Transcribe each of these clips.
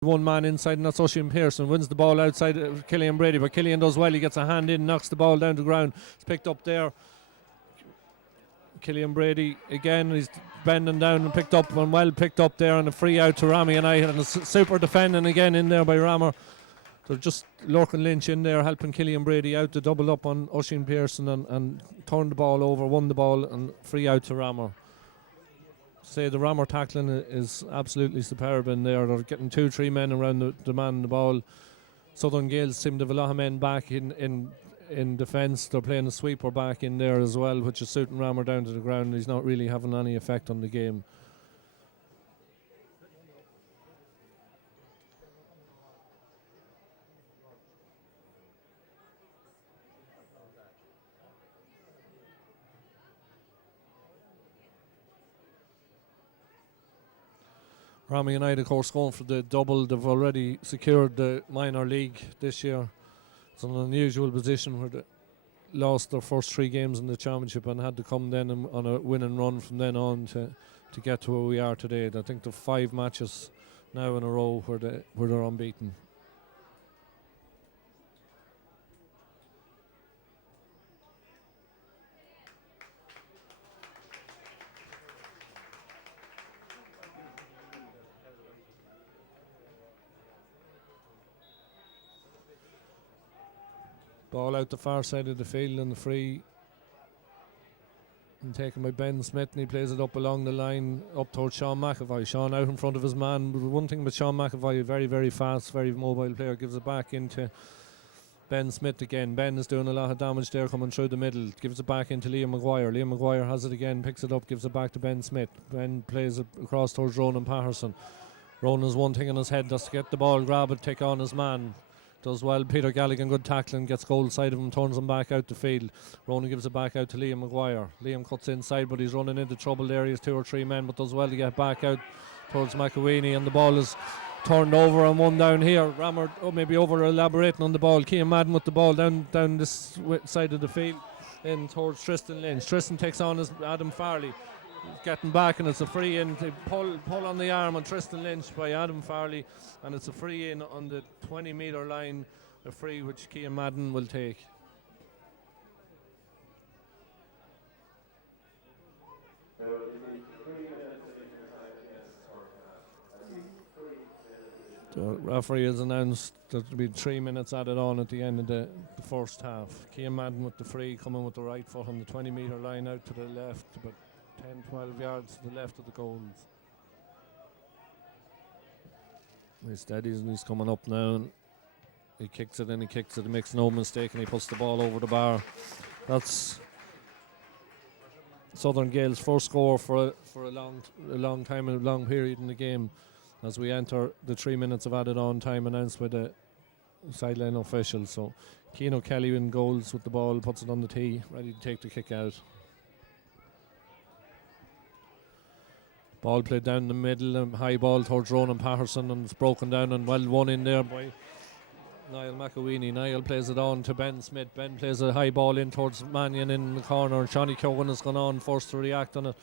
one man inside, and that's Oisin Pearson. Wins the ball outside Killian Brady, but Killian does well. He gets a hand in, knocks the ball down to the ground. It's picked up there. Killian Brady again, he's bending down and picked up, and well picked up there, and a free out to Rami and I, and a super defending again in there by Rammer. So just Lorcan Lynch in there helping Killian Brady out to double up on Oisin Pearson and turn the ball over, won the ball, and free out to Rammer. Say the Rammer tackling is absolutely superb in there. They're getting 2-3 men around the man in the ball. Southern Gales seem to have a lot of men back in defence. They're playing a sweeper back in there as well, which is suiting Rammer down to the ground. He's not really having any effect on the game. Rami United, of course, going for the double. They've already secured the minor league this year. It's an unusual position where they lost their first 3 games in the championship and had to come then on a winning run from then on to get to where we are today. I think there are 5 matches now in a row where they're unbeaten. Ball out the far side of the field and the free. And taken by Ben Smith, and he plays it up along the line up towards Sean McAvoy. Sean out in front of his man. But one thing with Sean McAvoy, very, very fast, very mobile player, gives it back into Ben Smith again. Ben is doing a lot of damage there coming through the middle. Gives it back into Liam Maguire. Liam Maguire has it again, picks it up, gives it back to Ben Smith. Ben plays it across towards Ronan Patterson. Ronan's one thing in his head, that's to get the ball, grab it, take on his man. Does well. Peter Galligan, good tackling, gets goal side of him, turns him back out the field. Ronan gives it back out to Liam Maguire. Liam cuts inside, but he's running into trouble there. He has 2 or 3 men, but does well to get back out towards McAweeney, and the ball is turned over and one down here. Rammer maybe over elaborating on the ball. Cian Madden with the ball down this side of the field in towards Tristan Lynch. Tristan takes on his Adam Farley. Getting back, and it's a free in. To pull on the arm on Tristan Lynch by Adam Farley, and it's a free in on the 20-metre line, a free which Cian Madden will take. The referee has announced that there'll be 3 minutes added on at the end of the first half. Cian Madden with the free, coming with the right foot on the 20-metre line out to the left, but 10-12 yards to the left of the goals. He steadies and he's coming up now, and he kicks it and he makes no mistake, and he puts the ball over the bar. That's Southern Gales' first score for a long time, a long period in the game, as we enter the 3 minutes of added on time announced by the sideline official. So Cian O'Kelly in goals with the ball, puts it on the tee, ready to take the kick out. Ball played down the middle, high ball towards Ronan Patterson, and it's broken down and well won in there by Niall McAweeney. Niall plays it on to Ben Smith. Ben plays a high ball in towards Mannion in the corner, and Shawnee Cogan has gone on first to react on it.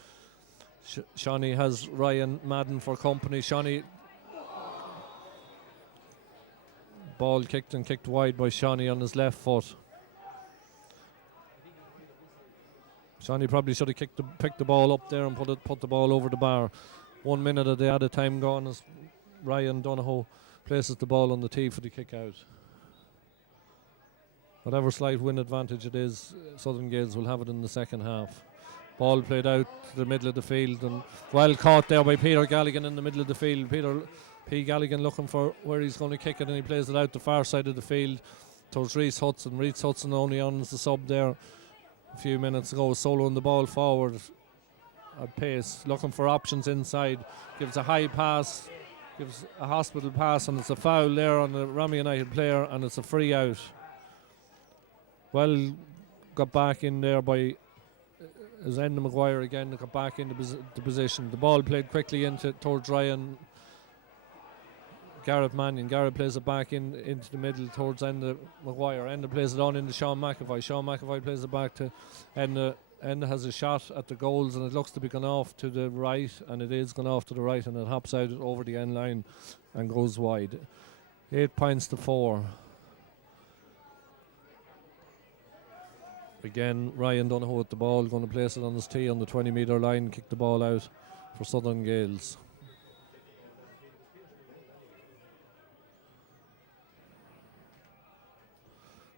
Shawnee has Ryan Madden for company. Shawnee, ball kicked wide by Shawnee on his left foot. Shawnee probably should have picked the ball up there and put the ball over the bar. 1 minute of the added time gone as Ryan Donohoe places the ball on the tee for the kick out. Whatever slight win advantage it is, Southern Gales will have it in the second half. Ball played out to the middle of the field, and well caught there by Peter Galligan in the middle of the field. P. Galligan looking for where he's going to kick it, and he plays it out the far side of the field towards Reese Hudson. Reese Hudson only on as the sub there a few minutes ago, soloing the ball forward at pace, looking for options inside, gives a high pass, gives a hospital pass, and it's a foul there on the Rami United player, and it's a free out. Well got back in there by Enda Maguire again, got back into the position. The ball played quickly towards Ryan Garrett Mannion. Garrett plays it back into the middle towards Enda Maguire. Enda plays it on into Sean McAvoy. Sean McAvoy plays it back to Enda Enda has a shot at the goals, and it looks to be gone off to the right, and it is gone off to the right, and it hops out over the end line and goes wide. 8 points to 4. Again, Ryan Donoghue with the ball, going to place it on his tee on the 20-metre line, kick the ball out for Southern Gaels.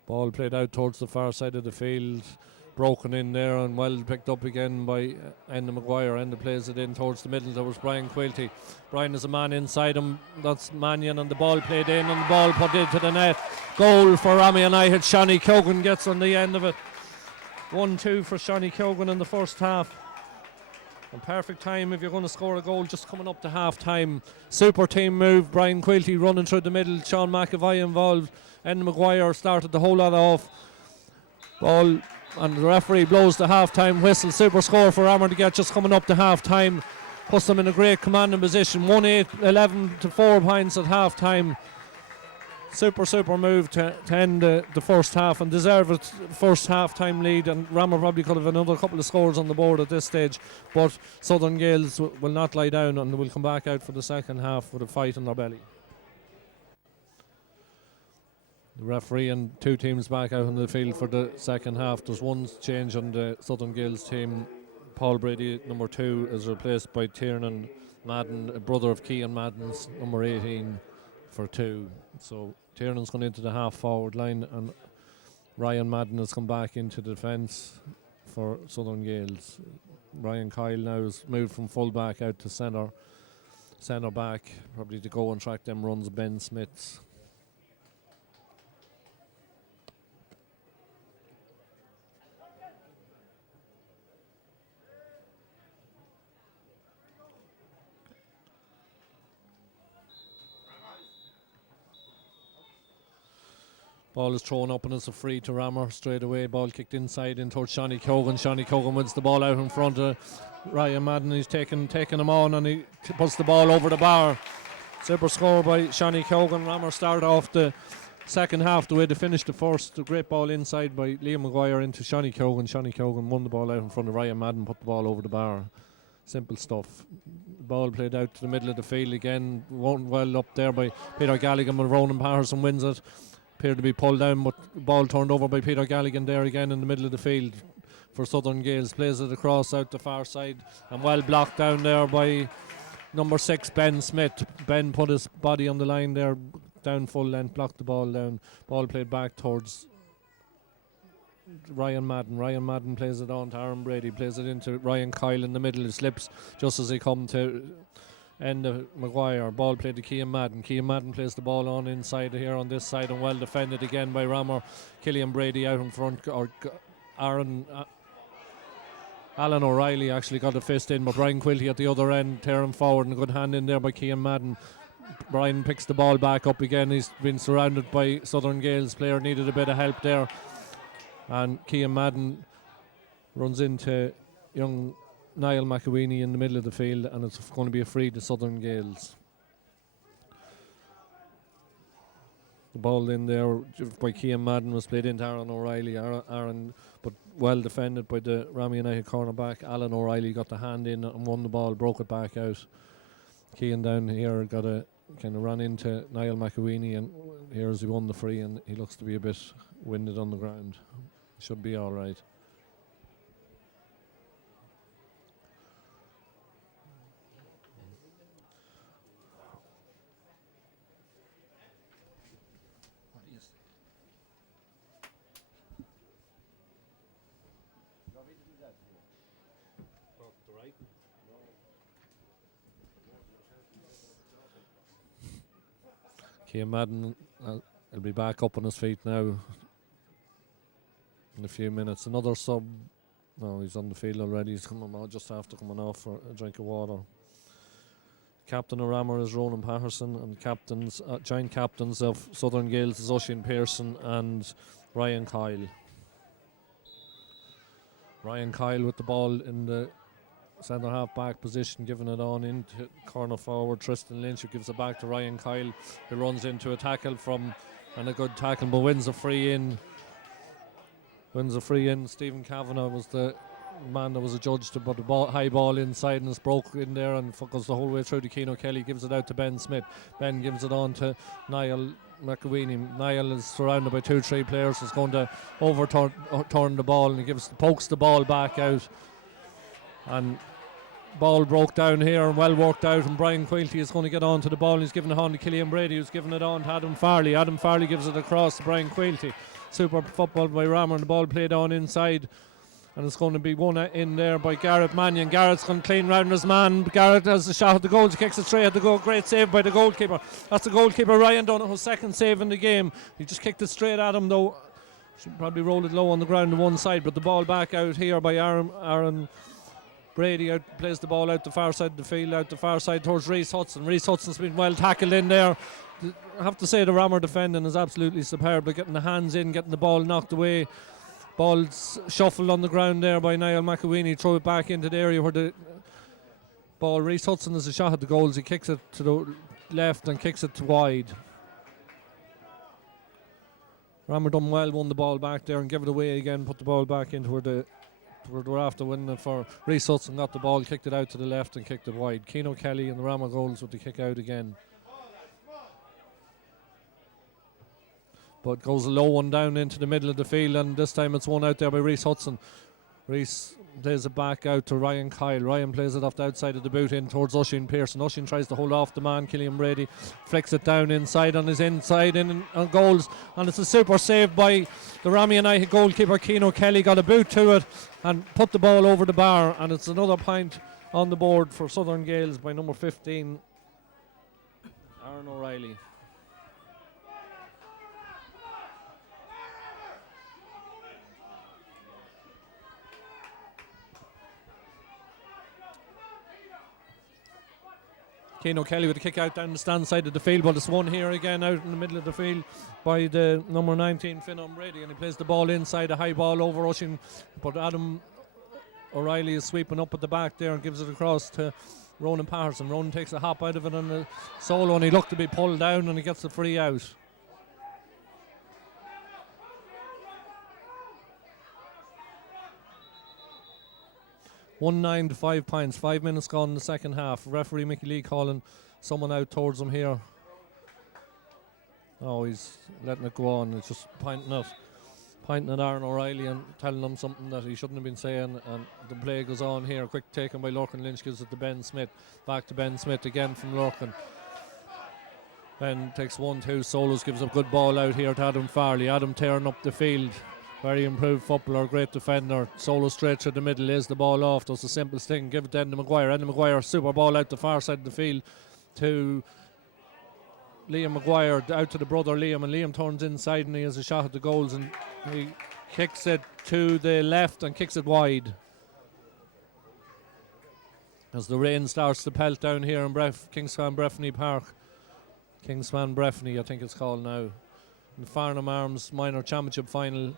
Ball played out towards the far side of the field, broken in there and well picked up again by Enda Maguire. Enda plays it in towards the middle. There was Brian Quilty. Brian is a man inside him. That's Mannion, and the ball played in and the ball put into the net. Goal for Rami and I had Shani Cogan gets on the end of it. 1-2 for Shani Cogan in the first half. And perfect time if you're going to score a goal just coming up to half time. Super team move. Brian Quilty running through the middle. Sean McAvoy involved. Enda Maguire started the whole lot off. Ball, and the referee blows the half time whistle. Super score for Armagh to get just coming up to half time. Puts them in a great commanding position. 1-8-11 to 4 points at half time. Super move to end the first half, and deserved first half time lead, and Rammer probably could have another couple of scores on the board at this stage, but Southern Gaels will not lie down and will come back out for the second half with a fight in their belly. The referee and two teams back out on the field for the second half. There's one change on the Southern Gaels team. Paul Brady, number 2, is replaced by Tiernan Madden, a brother of Cian Madden's, number 18, for 2. So Tiernan's gone into the half forward line, and Ryan Madden has come back into the defence for Southern Gaels. Ryan Kyle now has moved from full back out to centre back, probably to go and track them runs Ben Smith's. Ball is thrown up and it's a free to Rammer straight away. Ball kicked inside in towards Shani Cogan. Shani Cogan wins the ball out in front of Ryan Madden. He's taking him on and he puts the ball over the bar. Super score by Shani Cogan. Rammer started off the second half the way they finished the first. A great ball inside by Liam Maguire into Shani Cogan. Shani Cogan won the ball out in front of Ryan Madden, put the ball over the bar. Simple stuff. Ball played out to the middle of the field again. Well up there by Peter Galligan, but Ronan Patterson wins it. Appeared to be pulled down, but the ball turned over by Peter Galligan there again in the middle of the field for Southern Gaels. Plays it across out the far side and well blocked down there by number 6 Ben Smith. Ben put his body on the line there, down full length, blocked the ball down. Ball played back towards Ryan Madden. Ryan Madden plays it on to Aaron Brady, plays it into Ryan Kyle in the middle. It slips just as he come to Enda Maguire. Ball played to Cian Madden. Cian Madden plays the ball on inside here on this side and well defended again by Rammer. Killian Brady out in front, or Alan O'Reilly actually got a fist in, but Brian Quilty at the other end tearing forward and a good hand in there by Cian Madden. Brian picks the ball back up again. He's been surrounded by Southern Gaels player, needed a bit of help there, and Cian Madden runs into young Niall McAweeney in the middle of the field, and it's going to be a free to Southern Gaels. The ball in there by Cian Madden was played into Aaron O'Reilly. Aaron, but well defended by the Rami United cornerback. Alan O'Reilly got the hand in and won the ball, broke it back out. Cian down here got a kind of run into Niall McAweeney, and here's he won the free, and he looks to be a bit winded on the ground. Should be all right. Cian Madden will be back up on his feet now in a few minutes. Another sub. No, he's on the field already. He's coming out just after coming off for a drink of water. Captain of Rammer is Ronan Patterson, and captains, joint captains of Southern Gaels is Oisin Pearson and Ryan Kyle. Ryan Kyle with the ball in the centre half back position, giving it on into corner forward Tristan Lynch, who gives it back to Ryan Kyle, who runs into a tackle and a good tackle, but wins a free in. Stephen Kavanagh was the man that was a judge to put the high ball inside, and it's broke in there and goes the whole way through to Keano Kelly. Gives it out to Ben Smith. Ben gives it on to Niall McAweeney. Niall is surrounded by 2-3 players. He's going to overturn the ball, and he pokes the ball back out. And ball broke down here and well worked out, and Brian Quilty is going to get on to the ball, and he's giving it on to Killian Brady, who's giving it on to Adam Farley. Adam Farley gives it across to Brian Quilty. Super football by Ramor, and the ball played on inside, and it's going to be won in there by Garrett Mannion. Garrett's going to clean round his man. Garrett has a shot at the goal. He kicks it straight at the goal. Great save by the goalkeeper. That's the goalkeeper, Ryan Donoghue's second save in the game. He just kicked it straight at him, though. Should probably roll it low on the ground on one side, but the ball back out here by Aaron Brady plays the ball out the far side of the field, out the far side towards Reese Hudson. Reese Hudson's been well tackled in there. I have to say the Ramor defending is absolutely superb. They're getting the hands in, getting the ball knocked away. Ball's shuffled on the ground there by Niall McAweeney. Throw it back into the area where the ball. Reese Hudson has a shot at the goals. He kicks it to the left and kicks it wide. Ramor done well, won the ball back there and give it away again. Put the ball back into where we're after winning it for. Reese Hudson got the ball, kicked it out to the left and kicked it wide. Keano Kelly and the Ramor goals with the kick out again. But goes a low one down into the middle of the field, and this time it's won out there by Reese Hudson. Reese plays it back out to Ryan Kyle. Ryan plays it off the outside of the boot in towards Oisin Pearson. Oisin tries to hold off the man, Killian Brady. Flicks it down inside on his inside in on goals. And it's a super save by the Rami United goalkeeper, Keano Kelly. Got a boot to it and put the ball over the bar. And it's another point on the board for Southern Gales by number 15, Aaron O'Reilly. Keano Kelly with a kick out down the stand side of the field, but it's won here again out in the middle of the field by the number 19 Finan Brady, and he plays the ball inside, a high ball over Oisin, but Adam O'Reilly is sweeping up at the back there and gives it across to Ronan Patterson. Ronan takes a hop out of it on the solo, and he looked to be pulled down, and he gets the free out. (1-9) to 5 points. 5 minutes gone in the second half. Referee Mickey Lee calling someone out towards him here. Oh, he's letting it go on. It's just pointing at Aaron O'Reilly and telling him something that he shouldn't have been saying. And the play goes on here. Quick taken by Lorcan Lynch, gives it to Ben Smith. Back to Ben Smith again from Lorcan. Ben takes 1-2 solos, gives a good ball out here to Adam Farley. Adam tearing up the field. Very improved footballer, great defender. Solo straight through the middle, lays the ball off. Does the simplest thing, give it to Enda Maguire. Enda Maguire, super ball out the far side of the field to Liam Maguire, out to the brother Liam, and Liam turns inside and he has a shot at the goals, and he kicks it to the left and kicks it wide. As the rain starts to pelt down here in Kingspan Breffni Park. Kingspan Breffni, I think it's called now. In the Farnham Arms Minor Championship Final.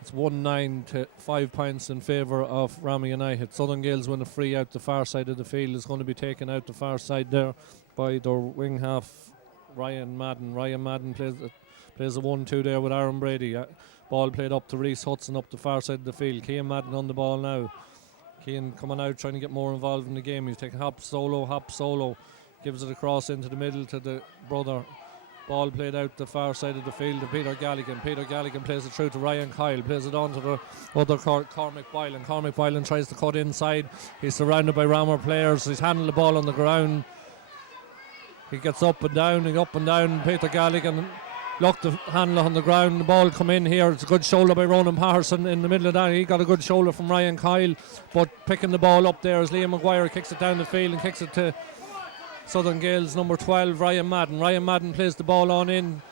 It's 1-9 to 5 points in favour of Rami United. Southern Gales win a free out the far side of the field. Is going to be taken out the far side there by their wing half, Ryan Madden. Ryan Madden plays a 1-2 there with Aaron Brady. Ball played up to Reese Hudson up the far side of the field. Cian Madden on the ball now. Cian coming out trying to get more involved in the game. He's taking hop solo. Gives it across into the middle to the brother. Ball played out the far side of the field to Peter Galligan. Peter Galligan plays it through to Ryan Kyle. Plays it on to the other Cormac Boylan. Cormac Boylan tries to cut inside. He's surrounded by Ramor players. He's handling the ball on the ground. He gets up and down. Peter Galligan looked to handle it on the ground. The ball come in here. It's a good shoulder by Ronan Patterson in the middle of that. He got a good shoulder from Ryan Kyle. But picking the ball up there as Liam Maguire kicks it down the field and kicks it to Southern Gales number 12, Ryan Madden. Ryan Madden plays the ball on in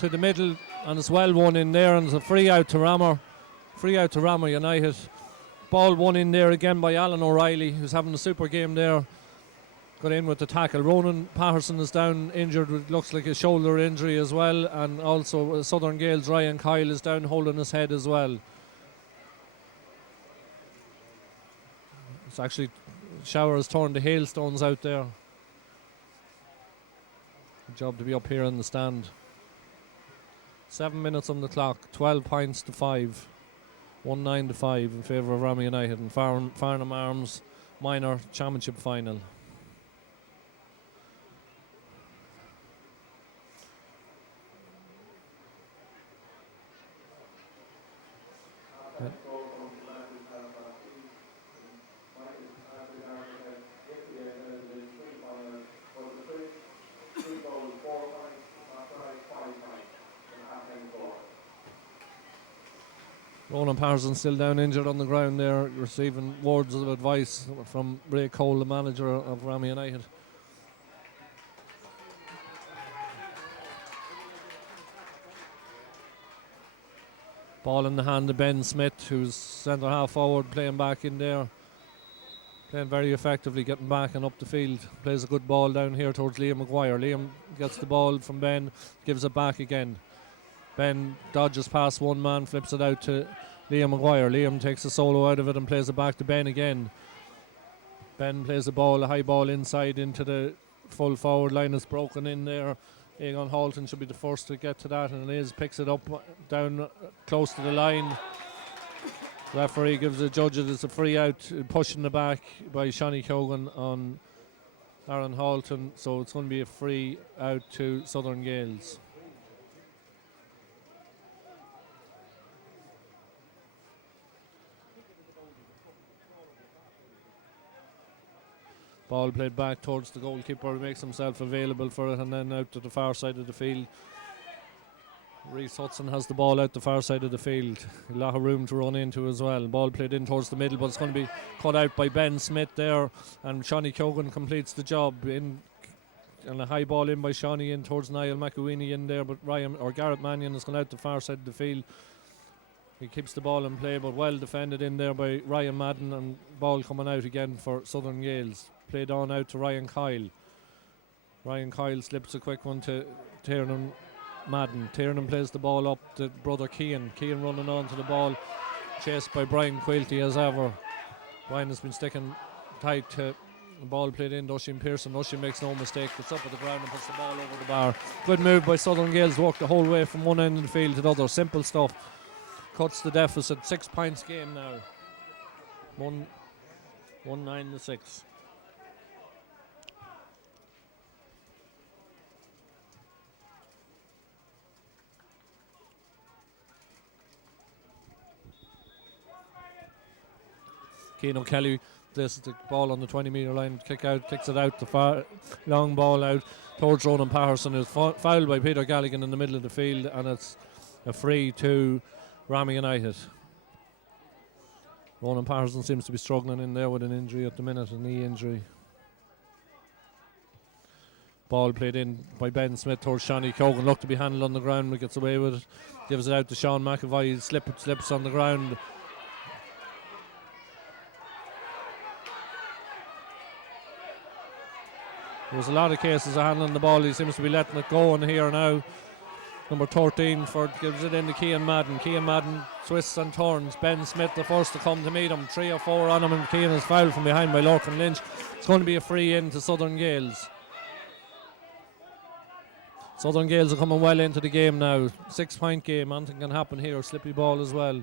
to the middle, and it's well won in there, and it's a free out to Ramor United. Ball won in there again by Alan O'Reilly, who's having a super game there. Got in with the tackle. Ronan Patterson is down injured with looks like a shoulder injury as well, and also Southern Gales Ryan Kyle is down holding his head as well. It's actually shower has torn the hailstones out there. Good job to be up here in the stand. 7 minutes on the clock, 12 points to 5. 1-9-5 in favour of Rammy United in Farnham Arms Minor Championship Final. Ronan Patterson still down injured on the ground there, receiving words of advice from Ray Cole, the manager of Rammy United. Ball in the hand of Ben Smith, who's centre half forward, playing back in there. Playing very effectively, getting back and up the field. Plays a good ball down here towards Liam Maguire. Liam gets the ball from Ben, gives it back again. Ben dodges past one man, flips it out to Liam Maguire. Liam takes a solo out of it and plays it back to Ben again. Ben plays the ball, a high ball inside into the full forward line. It's broken in there. Egon Halton should be the first to get to that, and it is. Picks it up down close to the line. Referee gives the judge it as a free out, pushing the back by Shani Cogan on Aaron Halton. So it's going to be a free out to Southern Gales. Ball played back towards the goalkeeper, who makes himself available for it, and then out to the far side of the field. Reese Hudson has the ball out the far side of the field. A lot of room to run into as well. Ball played in towards the middle, but it's going to be cut out by Ben Smith there, and Shawnee Cogan completes the job in, and a high ball in by Shawnee in towards Niall McEweeny in there, but Garrett Mannion has gone out the far side of the field. He keeps the ball in play, but well defended in there by Ryan Madden, and ball coming out again for Southern Gales. Played on out to Ryan Kyle. Ryan Kyle slips a quick one to Tiernan Madden. Tiernan plays the ball up to brother Keane. Keane running on to the ball, chased by Brian Quilty as ever. Brian has been sticking tight to the ball, played in to Oisin Pearson. Oisin makes no mistake, gets up at the ground and puts the ball over the bar. Good move by Southern Gales, walked the whole way from one end of the field to the other. Simple stuff. Cuts the deficit. 6 points game now. 1-9-6. Keane O'Kelly, this is the ball on the 20-metre line, kicks it out the far, long ball out towards Ronan Patterson, is fouled by Peter Galligan in the middle of the field, and it's a free to Rammy United. Ronan Patterson seems to be struggling in there with an injury at the minute, a knee injury. Ball played in by Ben Smith towards Shani Cogan, looked to be handled on the ground, but gets away with it, gives it out to Sean McAvoy, slips on the ground. There's a lot of cases of handling the ball. He seems to be letting it go in here now. Number 13 gives it in to Cian Madden. Cian Madden twists and turns. Ben Smith the first to come to meet him. 3 or 4 on him, and Cian is fouled from behind by Lorcan Lynch. It's going to be a free in to Southern Gales. Southern Gales are coming well into the game now. 6-point game. Anything can happen here. Slippy ball as well.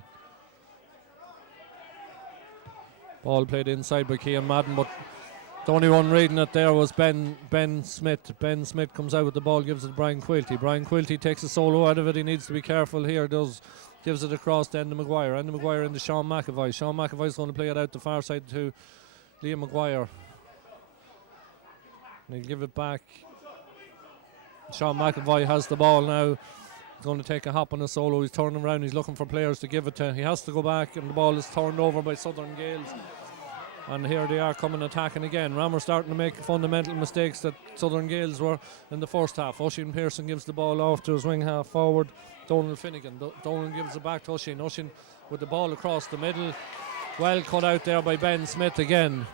Ball played inside by Cian Madden, but the only one reading it there was Ben Smith. Ben Smith comes out with the ball, gives it to Brian Quilty. Brian Quilty takes a solo out of it. He needs to be careful here. Gives it across to Enda Maguire. Enda Maguire into Sean McAvoy. Sean McAvoy's going to play it out the far side to Liam Maguire. And he'll give it back. Sean McAvoy has the ball now. He's going to take a hop on a solo. He's turning around. He's looking for players to give it to. He has to go back, and the ball is turned over by Southern Gales. And here they are coming attacking again. Ram are starting to make fundamental mistakes that Southern Gales were in the first half. Oisin Pearson gives the ball off to his wing half forward, Donald Finnegan. Donald gives it back to Oisin. Oisin with the ball across the middle. Well cut out there by Ben Smith again.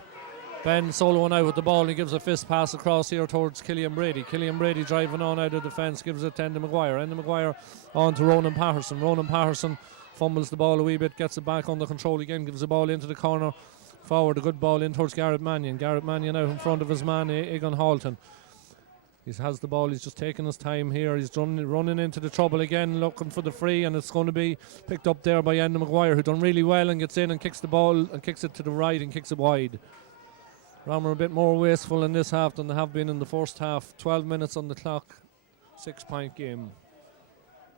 Ben soloing out with the ball, and he gives a fist pass across here towards Killian Brady. Killian Brady driving on out of defence, gives it to Enda Maguire. Enda Maguire on to Ronan Patterson. Ronan Patterson fumbles the ball a wee bit, gets it back under control again, gives the ball into the corner forward. A good ball in towards Garrett Mannion. Garrett Mannion out in front of his man, Egan Halton. He has the ball. He's just taking his time here. He's running into the trouble again, looking for the free, and it's going to be picked up there by Enda Maguire, who done really well and gets in and kicks the ball and kicks it to the right and kicks it wide. Ramor a bit more wasteful in this half than they have been in the first half. 12 minutes on the clock, 6-point game.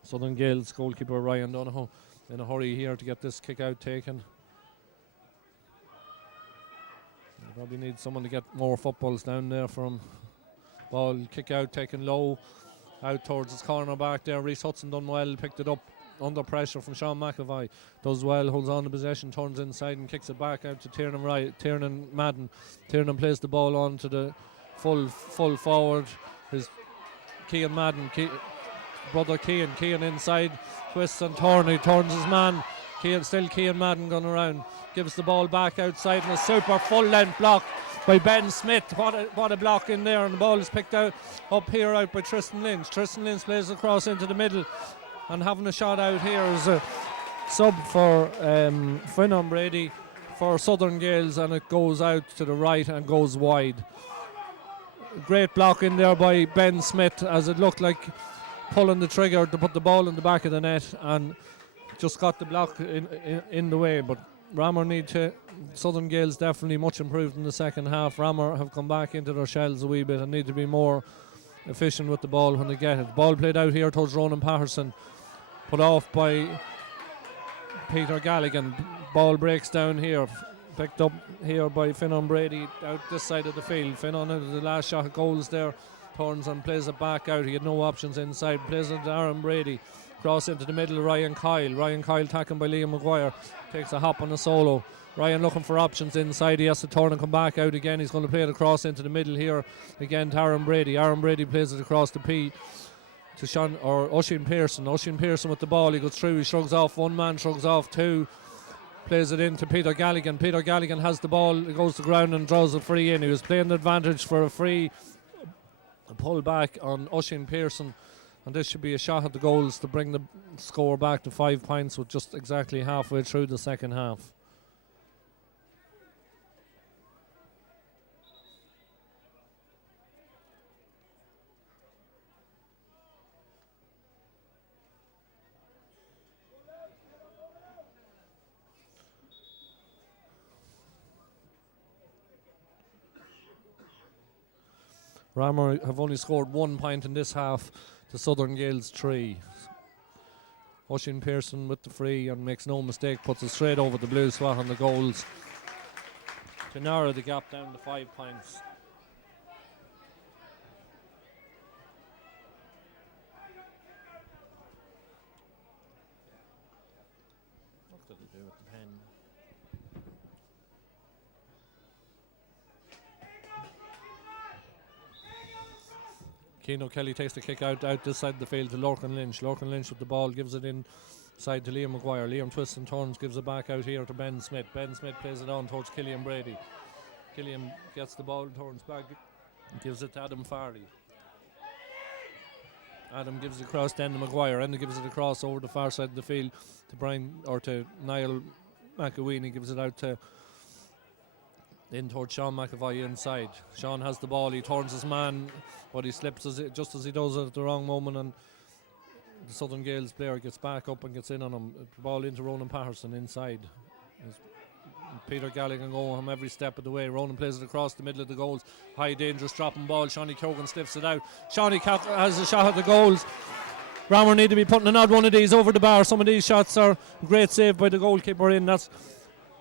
Southern Gaels goalkeeper Ryan Donoghue in a hurry here to get this kick out taken. They probably need someone to get more footballs down there for him. Ball kick out taken low out towards his corner back there. Reece Hudson done well, picked it up under pressure from Sean McAvoy. Does well, holds on to possession, turns inside and kicks it back out to Tiernan Madden. Tiernan plays the ball on to the full forward. His Cian Madden, brother Cian inside, twists and turns. He turns his man. Cian Madden going around. Gives the ball back outside and a super full length block by Ben Smith. What a block in there, and the ball is picked out up here out by Tristan Lynch. Tristan Lynch plays across into the middle, and having a shot out here is a sub for Finan Brady for Southern Gaels, and it goes out to the right and goes wide. Great block in there by Ben Smith, as it looked like pulling the trigger to put the ball in the back of the net, and just got the block in the way. But Ramor need to, Southern Gaels definitely much improved in the second half. Ramor have come back into their shells a wee bit and need to be more efficient with the ball when they get it. Ball played out here towards Ronan Patterson, put off by Peter Galligan. Ball breaks down here, picked up here by Finan Brady out this side of the field. Finan out of the last shot of goals there, turns and plays it back out. He had no options inside, plays it to Aaron Brady. Cross into the middle of Ryan Kyle. Ryan Kyle taken by Liam Maguire. Takes a hop on a solo. Ryan looking for options inside. He has to turn and come back out again. He's going to play it across into the middle here again to Aaron Brady. Aaron Brady plays it across to P to Oisin Pearson. Oisin Pearson with the ball. He goes through. He shrugs off one man, shrugs off two. Plays it into Peter Galligan. Peter Galligan has the ball. He goes to ground and draws a free in. He was playing the advantage for a free. A pull back on Oisin Pearson. And this should be a shot at the goals to bring the score back to 5 points with just exactly halfway through the second half. Ramor have only scored 1 point in this half to Southern Gaels 3. Oisin Pearson with the free and makes no mistake, puts it straight over the blue swat on the goals to narrow the gap down to 5 points. What did it do with the pen? Keane O'Kelly takes the kick out this side of the field to Lorcan Lynch. Lorcan Lynch with the ball, gives it inside to Liam Maguire. Liam twists and turns, gives it back out here to Ben Smith. Ben Smith plays it on towards Killian Brady. Killian gets the ball, turns back, gives it to Adam Farley. Adam gives it across to Enda Maguire. Enda gives it across over the far side of the field to Niall McAweeney. Gives it out to in towards Sean McAvoy inside. Sean has the ball, he turns his man, but he slips just as he does it at the wrong moment, and the Southern Gaels player gets back up and gets in on him. Ball into Ronan Patterson inside. Peter Galligan going him every step of the way. Ronan plays it across the middle of the goals. High dangerous dropping ball. Shawnee Cogan sniffs it out. Shawnee has a shot at the goals. Ramor need to be putting another one of these over the bar. Some of these shots are great save by the goalkeeper in. That's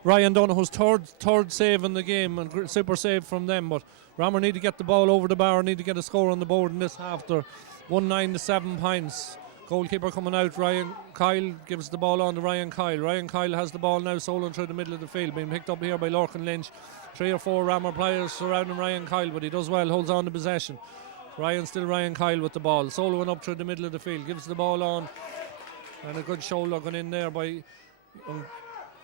Ryan Donoghue's third save in the game, and super save from them. But Ramor need to get the ball over the bar, need to get a score on the board in this half. They're 1-9 to 7 points. Goalkeeper coming out, Ryan Kyle gives the ball on to Ryan Kyle. Ryan Kyle has the ball now, soloing through the middle of the field, being picked up here by Lorcan Lynch. 3 or 4 Ramor players surrounding Ryan Kyle, but he does well, holds on to possession. Ryan Kyle with the ball, soloing up through the middle of the field, gives the ball on, and a good shoulder going in there by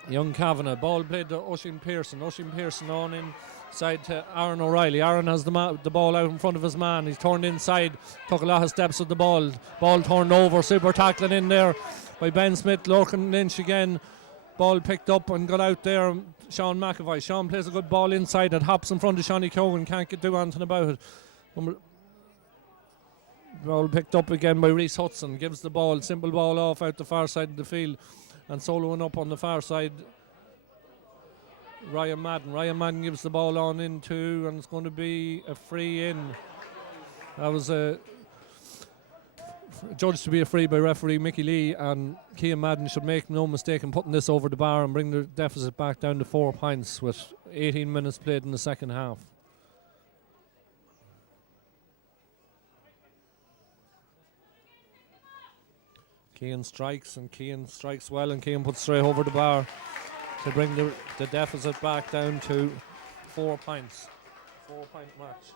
young Kavanagh. Ball played to Oisin Pearson. Oisin Pearson on inside to Aaron O'Reilly. Aaron has the ball out in front of his man. He's turned inside, took a lot of steps with the ball. Ball turned over, super tackling in there by Ben Smith. Lorcan Lynch again. Ball picked up and got out there. Sean McAvoy. Sean plays a good ball inside. It hops in front of Shawnee Cogan. Can't do anything about it. Ball picked up again by Reese Hudson. Gives the ball, simple ball off out the far side of the field. And soloing up on the far side, Ryan Madden. Ryan Madden gives the ball on into, and it's going to be a free in. That was judged to be a free by referee Mickey Lee, and Cian Madden should make no mistake in putting this over the bar and bring the deficit back down to 4 points with 18 minutes played in the second half. Cian strikes, and Cian strikes well, and Cian puts straight over the bar to bring the deficit back down to 4 points. 4 point match.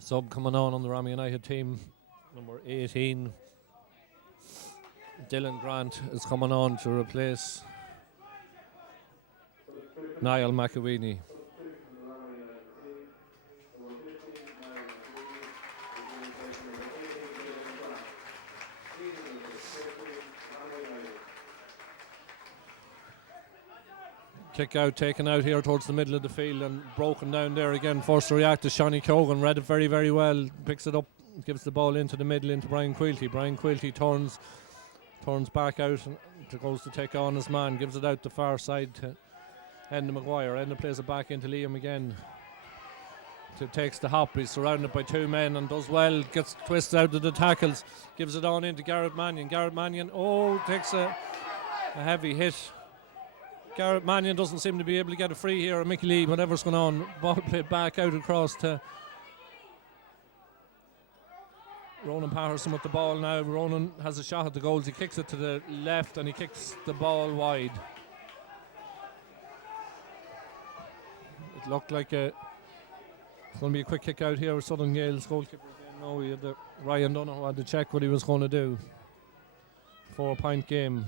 Sub coming on the Ramsey United team, number 18. Dylan Grant is coming on to replace Niall McAweeney. Kick out, taken out here towards the middle of the field and broken down there again. Forced to react to Shawnee Cogan. Read it very, very well. Picks it up, gives the ball into the middle into Brian Quilty. Brian Quilty turns back out and goes to take on his man. Gives it out the far side to Enda Maguire. Enda plays it back into Liam again. Takes the hop. He's surrounded by two men and does well. Gets twisted out of the tackles. Gives it on into Garrett Mannion. Garrett Mannion, takes a heavy hit. Garrett Mannion doesn't seem to be able to get a free here. Or Mickey Lee, whatever's going on. Ball played back out across to Ronan Patterson with the ball now. Ronan has a shot at the goals. He kicks it to the left and he kicks the ball wide. It looked like it's going to be a quick kick out here with Southern Gales goalkeeper again. No, he had Ryan Donoghue had to check what he was going to do. 4 point game.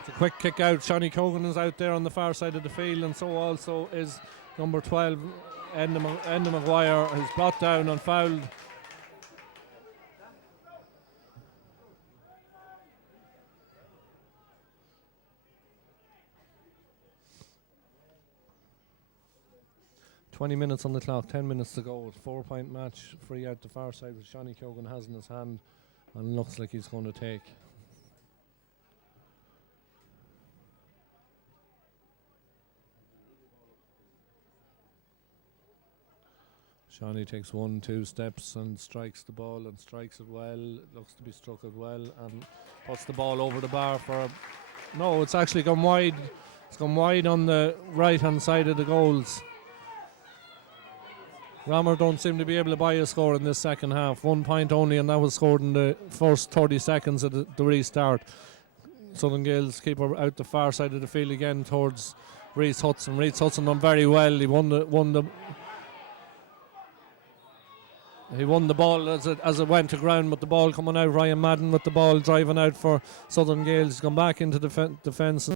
It's a quick kick out. Shawnee Cogan is out there on the far side of the field, and so also is number 12, Enda Maguire, who's brought down and fouled. "20 minutes on the clock, 10 minutes to go. 4 point match, free out the far side, which Shawnee Cogan has in his hand and looks like he's going to take. Shawnee takes 1-2 steps and strikes the ball and strikes it well. It looks to be struck it well and puts the ball over the bar for no, it's actually gone wide. It's gone wide on the right hand side of the goals. Ramor don't seem to be able to buy a score in this second half. 1 point only, and that was scored in the first 30 seconds of the restart. Southern Gales keeper out the far side of the field again towards Reese Hudson. Reese Hudson done very well. He won the ball as it went to ground, but the ball coming out. Ryan Madden with the ball driving out for Southern Gales. He's gone back into defence.